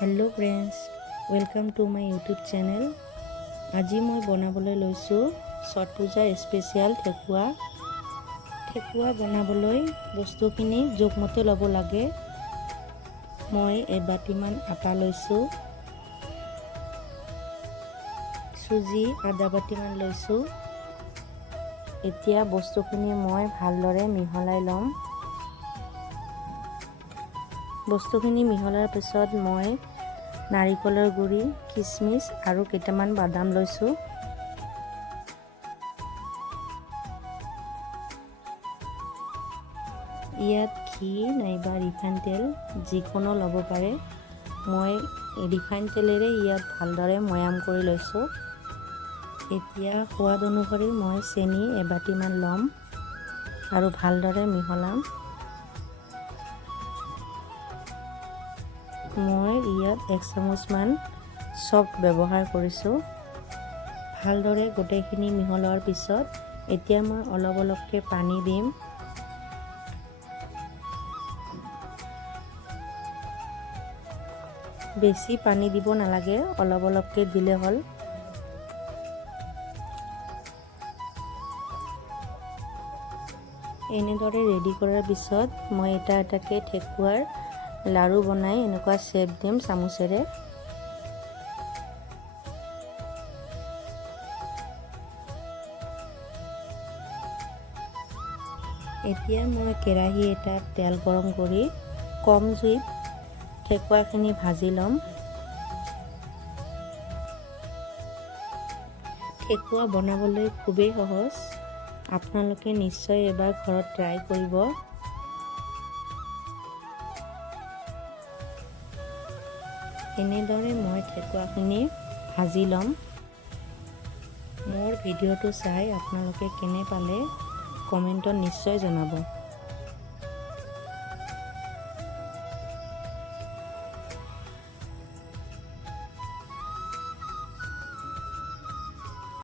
Hello friends, welcome to my YouTube channel. आज मैं बनाबले लैसु छठ पूजा special ठेकुआ। ठेकुआ बनाबले बस्तुखिनि जोखमते लब लागे। मैं एबाटिमान आटा लैसु, चुजी आधा बाटिमान लैसु। এতিয়া বস্তুখিনি मैं ভালদৰে মিহলাই লম। বস্তুখিনি মিহলাৰ পিছত মই নাৰিকলৰ গুড়ি, কিচমিচ আৰু কেইটামান বাদাম লৈছোঁ। ইয়াত ঘি নাইবা ৰিফাইন তেল যিকোনো ল'ব পাৰে। মই ৰিফাইন তেলেৰে ইয়াত ভালদৰে ময়াম কৰি লৈছোঁ। এতিয়া সোৱাদ অনুসৰি মই চেনি এবাটিমান ল'ম আৰু ভালদৰে মিহলাম। মই ইয়াত 1 চামুচমান চফ্ট ব্যৱহাৰ কৰিছোঁ। ভালদৰে গোটেইখিনি মিহলোৱাৰ পিছত এতিয়া মই অলপ অলপকৈ পানী দিম। বেছি পানী দিব নালাগে, অলপ অলপকৈ দিলে হ'ল। এনেদৰে ৰেডি কৰাৰ পিছত মই এটা এটাকৈ ঠেকুৱাৰ লাৰু বনাই এনেকুৱা শ্বেপ দিম চামুচেৰে। এতিয়া মই কেৰাহী এটাত তেল গৰম কৰি কম জুইত ঠেকুৱাখিনি ভাজি ল'ম। ঠেকুৱা বনাবলৈ খুবেই সহজ, আপোনালোকে নিশ্চয় এবাৰ ঘৰত ট্ৰাই কৰিব। এনেদৰে মই ঠেকুৱাখিনি ভাজি ল'ম। মোৰ ভিডিঅ'টো চাই আপোনালোকে কেনে পালে কমেণ্টত নিশ্চয় জনাব।